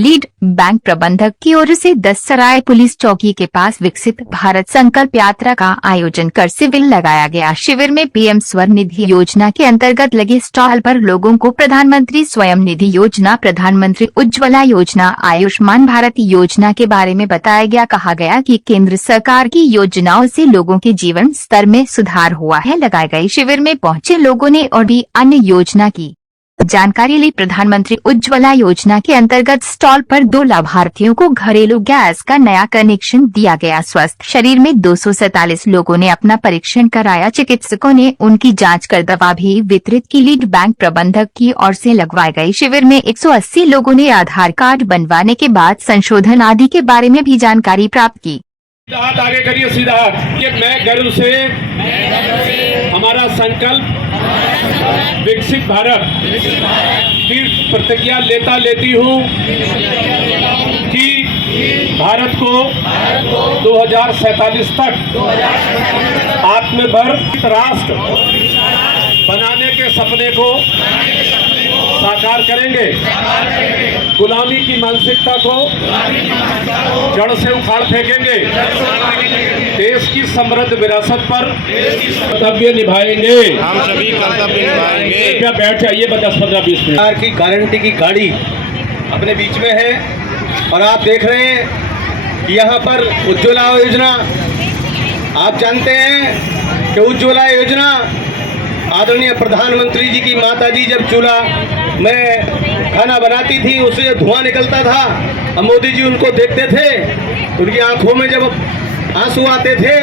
Lead bank प्रबंधक की ओर से दससराय पुलिस चौकी के पास विकसित भारत संकल्प यात्रा का आयोजन कर शिविर लगाया गया। शिविर में पीएम स्वनिधि योजना के अंतर्गत लगे स्टॉल पर लोगों को प्रधानमंत्री स्वयं निधि योजना, प्रधानमंत्री उज्ज्वला योजना, आयुष्मान भारत योजना के बारे में बताया गया। कहा गया कि केंद्र सरकार की योजनाओं से लोगों के जीवन स्तर में सुधार हुआ है। लगाए गए शिविर में पहुंचे लोगों ने और भी अन्य योजना की जानकारी ली। प्रधानमंत्री उज्ज्वला योजना के अंतर्गत स्टॉल पर 2 लाभार्थियों को घरेलू गैस का नया कनेक्शन दिया गया। स्वस्थ शरीर में 247 लोगों ने अपना परीक्षण कराया। चिकित्सकों ने उनकी जांच कर दवा भी वितरित की। लीड बैंक प्रबंधक की ओर से लगवाए गए शिविर में 180 लोगों ने आधार कार्ड बनवाने के बाद संशोधन आदि के बारे में भी जानकारी प्राप्त की। हाथ आगे करिए सीधा कि मैं गर्व से हमारा संकल्प विकसित भारत की प्रतिज्ञा लेती हूँ कि भारत को 2047 तक आत्मनिर्भर राष्ट्र बनाने के सपने को साकार करेंगे। गुलामी की मानसिकता को जड़ से उखाड़ फेंकेंगे। देश की समृद्ध विरासत पर कर्तव्य निभाएंगे। हम सभी कर्तव्य निभाएंगे। क्या बैठ जाइए 10-15-20 मिनट। सरकार की गारंटी की गाड़ी अपने बीच में है और आप देख रहे हैं कि यहाँ पर उज्ज्वला योजना, आप जानते हैं कि उज्ज्वला योजना आदरणीय प्रधानमंत्री जी की माताजी जब चूल्हा में खाना बनाती थी उससे जो धुआं निकलता था, अब मोदी जी उनको देखते थे, उनकी आंखों में जब आंसू आते थे,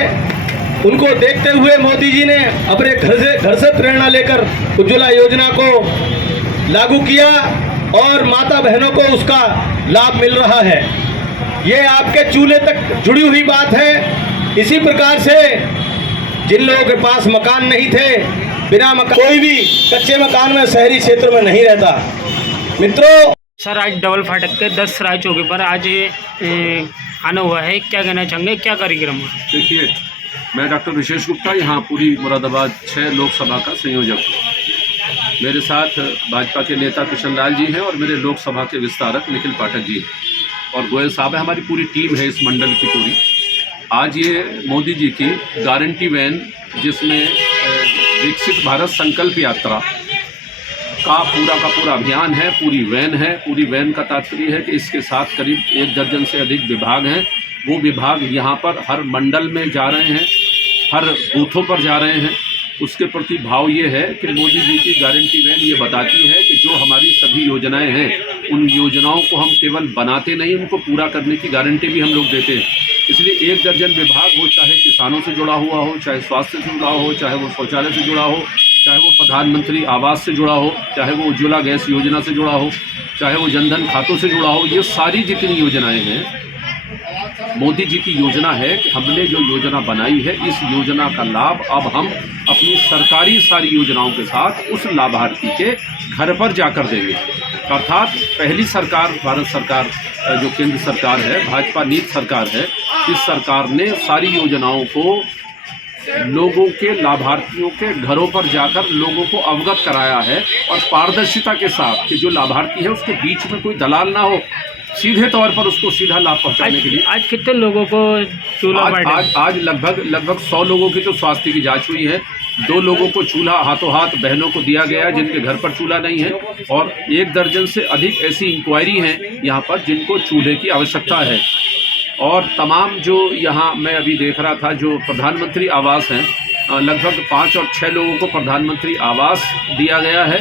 उनको देखते हुए मोदी जी ने अपने घर से प्रेरणा लेकर उज्ज्वला योजना को लागू किया और माता बहनों को उसका लाभ मिल रहा है। ये आपके चूल्हे तक जुड़ी हुई बात है। इसी प्रकार से जिन लोगों के पास मकान नहीं थे, बिना मकान, कोई भी कच्चे मकान में शहरी क्षेत्र में नहीं रहता। मित्रों, सर आज डबल फाटक के 10 राय चौकी पर आज आना हुआ है, क्या कहना चाहेंगे, क्या कार्यक्रम है? देखिए, मैं डॉक्टर विशेष गुप्ता यहाँ पूरी मुरादाबाद 6 लोकसभा का संयोजक हूँ। मेरे साथ भाजपा के नेता कृष्ण लाल जी हैं और मेरे लोकसभा के विस्तारक निखिल पाठक जी और गोयल साहब है। हमारी पूरी टीम है इस मंडल की पूरी। आज ये मोदी जी की गारंटी वैन, जिसमें विकसित भारत संकल्प यात्रा का पूरा अभियान है, पूरी वैन है। पूरी वैन का तात्पर्य है कि इसके साथ करीब 1 दर्जन से अधिक विभाग हैं। वो विभाग यहाँ पर हर मंडल में जा रहे हैं, हर बूथों पर जा रहे हैं। उसके प्रति भाव ये है कि मोदी जी की गारंटी वैन ये बताती है कि जो हमारी सभी योजनाएं हैं, उन योजनाओं को हम केवल बनाते नहीं, उनको पूरा करने की गारंटी भी हम लोग देते हैं। इसलिए 1 दर्जन विभाग, वो चाहे किसानों से जुड़ा हुआ हो, चाहे स्वास्थ्य से जुड़ा हो, चाहे वो शौचालय से जुड़ा हो, चाहे वो प्रधानमंत्री आवास से जुड़ा हो, चाहे वो उज्ज्वला गैस योजना से जुड़ा हो, चाहे वो जनधन खातों से जुड़ा हो, ये सारी जितनी योजनाएं हैं, मोदी जी की योजना है कि हमने जो योजना बनाई है, इस योजना का लाभ अब हम अपनी सरकारी सारी योजनाओं के साथ उस लाभार्थी के घर पर जाकर देंगे। अर्थात पहली सरकार, भारत सरकार जो केंद्र सरकार है, भाजपा नीति सरकार है, इस सरकार ने सारी योजनाओं को लोगों के, लाभार्थियों के घरों पर जाकर लोगों को अवगत कराया है और पारदर्शिता के साथ कि जो लाभार्थी है उसके बीच में कोई दलाल ना हो, सीधे तौर पर उसको सीधा लाभ पहुंचाने के लिए। आज कितने लोगों को चूल्हा? आज लगभग 100 लोगों की तो स्वास्थ्य की जांच हुई है। 2 लोगों को चूल्हा हाथों हाथ बहनों को दिया गया जिनके घर पर चूल्हा नहीं है, और 1 दर्जन से अधिक ऐसी इंक्वायरी हैं यहाँ पर जिनको चूल्हे की आवश्यकता है। और तमाम जो यहाँ मैं अभी देख रहा था, जो प्रधानमंत्री आवास हैं, लगभग 5 और 6 लोगों को प्रधानमंत्री आवास दिया गया है।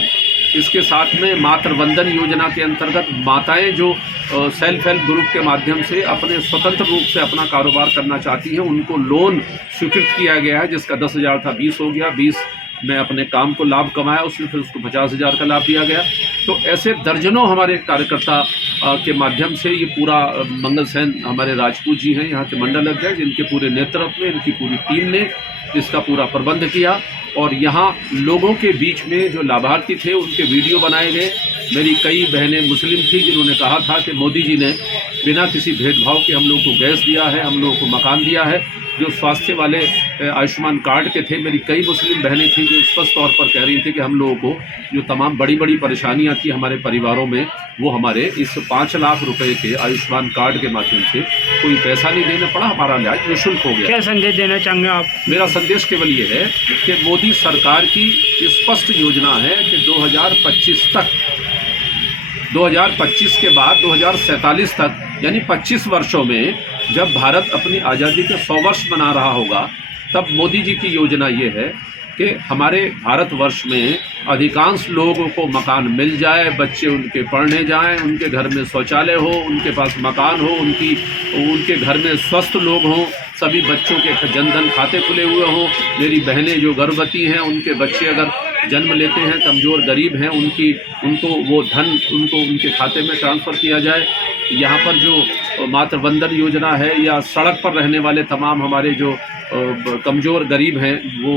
इसके साथ में मातृ वंदन योजना के अंतर्गत माताएं जो सेल्फ हेल्प ग्रुप के माध्यम से अपने स्वतंत्र रूप से अपना कारोबार करना चाहती हैं, उनको लोन स्वीकृत किया गया है, जिसका 10,000 था 20 हो गया। 20 में अपने काम को लाभ कमाया उसने, फिर उसको 50,000 का लाभ दिया गया। तो ऐसे दर्जनों हमारे कार्यकर्ता के माध्यम से ये पूरा मंगल सैन हमारे राजपूत जी हैं यहाँ के मंडल अध्यक्ष, जिनके पूरे नेतृत्व में इनकी पूरी टीम ने इसका पूरा प्रबंध किया। और यहाँ लोगों के बीच में जो लाभार्थी थे उनके वीडियो बनाए गए। मेरी कई बहनें मुस्लिम थी जिन्होंने कहा था कि मोदी जी ने बिना किसी भेदभाव के हम लोग को गैस दिया है, हम लोगों को मकान दिया है, जो स्वास्थ्य वाले आयुष्मान कार्ड के थे, मेरी कई मुस्लिम बहनें थीं जो स्पष्ट तौर पर कह रही थी कि हम लोगों को जो तमाम बड़ी बड़ी परेशानियां थी हमारे परिवारों में, वो हमारे इस 5 लाख रुपए के आयुष्मान कार्ड के माध्यम से कोई पैसा नहीं देना पड़ा, हमारा इलाज निःशुल्क हो गया। क्या संदेश देना चाहेंगे आप? मेरा संदेश केवल ये है कि मोदी सरकार की स्पष्ट योजना है कि 2025 तक, 2025 के बाद 2047 तक, यानी 25 वर्षों में जब भारत अपनी आज़ादी के 100 वर्ष मना रहा होगा, तब मोदी जी की योजना ये है कि हमारे भारतवर्ष में अधिकांश लोगों को मकान मिल जाए, बच्चे उनके पढ़ने जाएं, उनके घर में शौचालय हो, उनके पास मकान हो, उनके घर में स्वस्थ लोग हों, सभी बच्चों के जनधन खाते खुले हुए हों, मेरी बहनें जो गर्भवती हैं उनके बच्चे अगर जन्म लेते हैं, कमज़ोर गरीब हैं, उनको वो धन उनके खाते में ट्रांसफ़र किया जाए। यहाँ पर जो मातृ वंदन योजना है या सड़क पर रहने वाले तमाम हमारे जो कमज़ोर गरीब हैं वो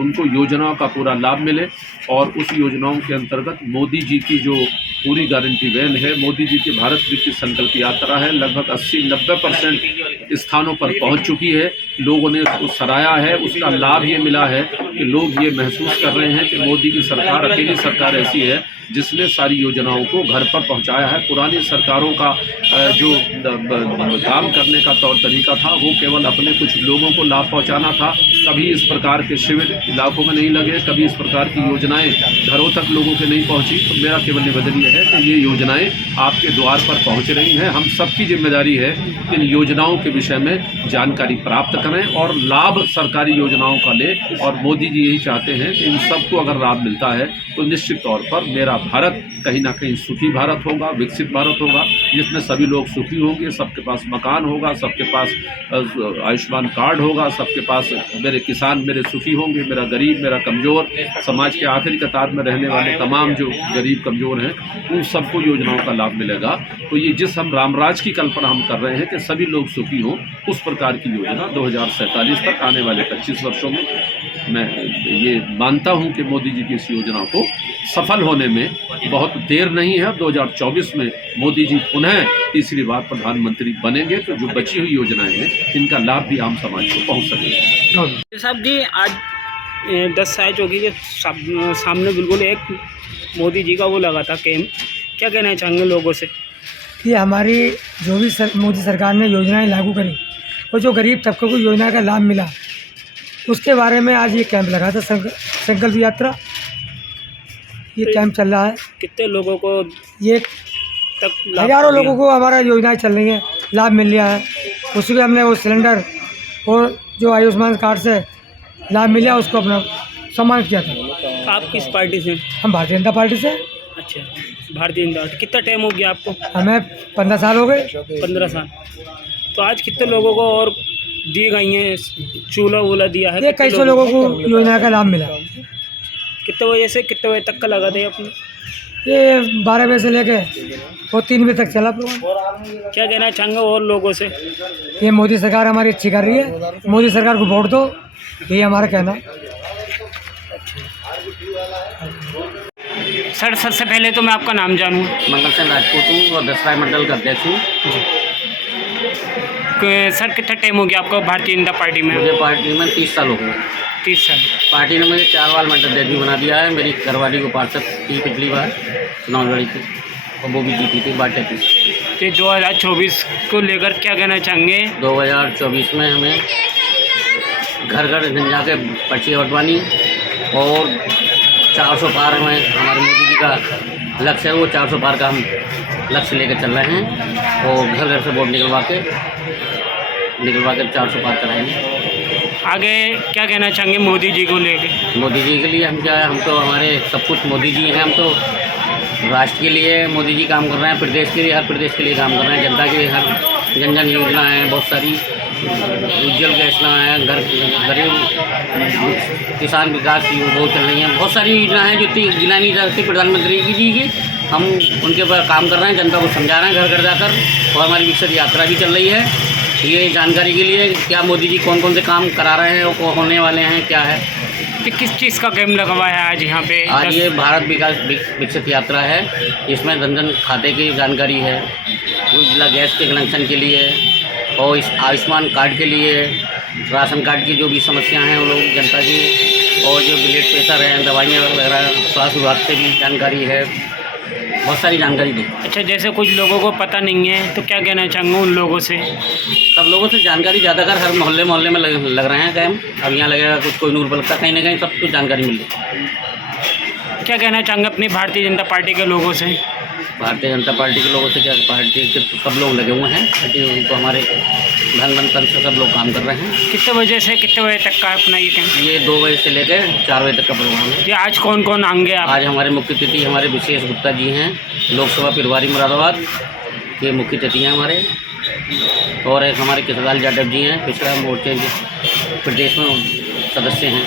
उनको योजनाओं का पूरा लाभ मिले, और उस योजनाओं के अंतर्गत मोदी जी की जो पूरी गारंटी वैन है, मोदी जी की भारत विकसित संकल्प यात्रा है, लगभग 80-90% स्थानों पर पहुंच चुकी है। लोगों ने उसको सराहा है, उसका लाभ ये मिला है कि लोग ये महसूस कर रहे हैं कि मोदी की सरकार अकेली सरकार ऐसी है जिसने सारी योजनाओं को घर पर पहुंचाया है। पुरानी सरकारों का जो काम करने का तौर तरीका था वो केवल अपने कुछ लोगों को लाभ पहुंचाना था। कभी इस प्रकार के शिविर इलाकों में नहीं लगे, कभी इस प्रकार की योजनाएं घरों तक लोगों के नहीं पहुंची। तो मेरा केवल निवेदन ये है कि ये योजनाएं आपके द्वार पर पहुंच रही हैं। हम सबकी जिम्मेदारी है इन योजनाओं के विषय में जानकारी प्राप्त करें और लाभ सरकारी योजनाओं का लें। और मोदी जी यही चाहते हैं कि इन सबको अगर लाभ मिलता है तो निश्चित तौर पर मेरा भारत कहीं ना कहीं सुखी भारत होगा, विकसित भारत होगा, जिसमें सभी लोग सुखी होंगे, सबके पास मकान होगा, सबके पास आयुष्मान कार्ड होगा, सबके पास मेरे किसान मेरे सुखी होंगे, मेरा गरीब, मेरा कमज़ोर, समाज के आखिरी कतार में रहने वाले तमाम जो गरीब कमज़ोर हैं उन सबको योजनाओं का लाभ मिलेगा। तो ये जिस हम रामराज की कल्पना हम कर रहे हैं कि सभी लोग सुखी हों, उस प्रकार की योजना 2047 तक आने वाले 25 वर्षों में मैं ये मानता हूं कि मोदी जी की इस योजना को सफल होने में बहुत देर नहीं है। 2024 में मोदी जी पुनः तीसरी बार प्रधानमंत्री बनेंगे तो जो बची हुई योजनाएं हैं इनका लाभ भी आम समाज को पहुंच सकेगा। साहब जी, आज 10 साल चौकी के सामने बिल्कुल एक मोदी जी का वो लगा था कैंप, क्या कहना चाहेंगे लोगों से? कि हमारी जो भी मोदी सरकार ने योजनाएं लागू करी और जो गरीब तबके को योजना का लाभ मिला उसके बारे में आज ये कैंप लगा था। संकल्प यात्रा ये कैंप चल रहा है। कितने लोगों को ये तक हज़ारों लोगों को हमारा योजनाएं चल रही हैं, लाभ मिल रहा है। उसके हमने वो सिलेंडर और जो आयुष्मान कार्ड से लाभ मिला उसको अपना सम्मानित किया था। आप किस पार्टी से? हम भारतीय जनता पार्टी से। अच्छा, भारतीय जनता पार्टी। कितना टाइम हो गया आपको? हमें 15 साल हो गए। 15 साल। तो आज कितने लोगों को और दी गई हैं, चूल्हा वूल्हा दिया है? ये कई सौ लोगों को योजना का लाभ मिला। कितने बजे से कितने बजे तक का लगा था अपने? ये 12 बजे से लेके और 3 बजे तक चला प्रोग्राम। क्या कहना चाहेंगे और लोगों से? ये मोदी सरकार हमारी अच्छी कर रही है, मोदी सरकार को वोट दो, यही हमारा कहना है। सर, सबसे पहले तो मैं आपका नाम जानूँ। मंगल सेन राजपूत हूँ और दसराय मंडल का अध्यक्ष हूँ। सर, कितना टाइम हो गया आपको भारतीय जनता पार्टी में? मुझे पार्टी में 30 साल हो गए। 30 साल। पार्टी ने मुझे 4 बार मंडल अध्यक्ष बना दिया है। मेरी घरवाली को पार्षद की पिछली बार चुनाव लड़ी थी और वो भी जीती थी बाटे की। तो 2024 को लेकर क्या कहना चाहेंगे? 2024 में हमें घर घर जाके पर्ची बंटवानी और 400 पार में हमारे मोदी जी का लक्ष्य है, वो 400 पार का हम लक्ष्य लेकर चल रहे हैं और घर घर से वोट निकलवा के 400 पार कराएंगे। आगे क्या कहना चाहेंगे मोदी जी को लेकर? मोदी जी के लिए हम क्या है, हम तो हमारे सब कुछ मोदी जी हैं। हम तो राष्ट्र के लिए मोदी जी काम कर रहे हैं, प्रदेश के लिए हर प्रदेश के लिए काम कर रहे हैं, जनता के लिए हर जन जन योजना है, बहुत सारी उज्जवल योजना है, गरीब किसान विकास की वो चल रही हैं, बहुत सारी योजना है जो गिनाई नहीं जा सकती प्रधानमंत्री जी की। हम उनके ऊपर काम कर रहे हैं, जनता को समझा रहे हैं घर घर जाकर, और हमारी विकसित यात्रा भी चल रही है। ये जानकारी के लिए क्या मोदी जी कौन कौन से काम करा रहे हैं और होने वाले हैं क्या है। कि किस चीज़ का कैंप लगा हुआ है आज यहाँ पे? आज ये भारत विकास विकसित यात्रा है, इसमें जन जन खाते की जानकारी है, उज्ज्वला गैस के कनेक्शन के लिए और इस आयुष्मान कार्ड के लिए राशन कार्ड की जो भी समस्या हैं वो लोग जनता की, और जो ब्लड प्रेशर है, दवाइयाँ वगैरह, स्वास्थ्य विभाग से भी जानकारी है, बहुत सारी जानकारी दी। अच्छा, जैसे कुछ लोगों को पता नहीं है तो क्या कहना चाहूँगा उन लोगों से? सब लोगों से जानकारी ज़्यादातर हर मोहल्ले मोहल्ले में लग रहे हैं कैंप। अब यहाँ लगेगा कुछ कोई नूर लगता, कहीं ना कहीं सब कुछ जानकारी मिल रही। क्या कहना चाहूँगा अपनी भारतीय जनता पार्टी के लोगों से? भारतीय जनता पार्टी के लोगों से क्या, पार्टी के सब लोग लगे हुए हैं, पार्टी तो हमारे धन तन से सब लोग काम कर रहे हैं। कितने बजे से कितने बजे तक का अपना ये कैंप? ये 2 बजे से लेकर 4 बजे तक का प्रोग्राम है। ये आज कौन कौन आएंगे आप? आज हमारे मुख्य अतिथि हमारे विशेष गुप्ता जी हैं, लोकसभा प्रभारी मुरादाबाद के मुख्य अतिथि हैं हमारे, और एक हमारे किशोरलाल यादव जी हैं, पिछड़ा मोर्चे के प्रदेश में सदस्य हैं।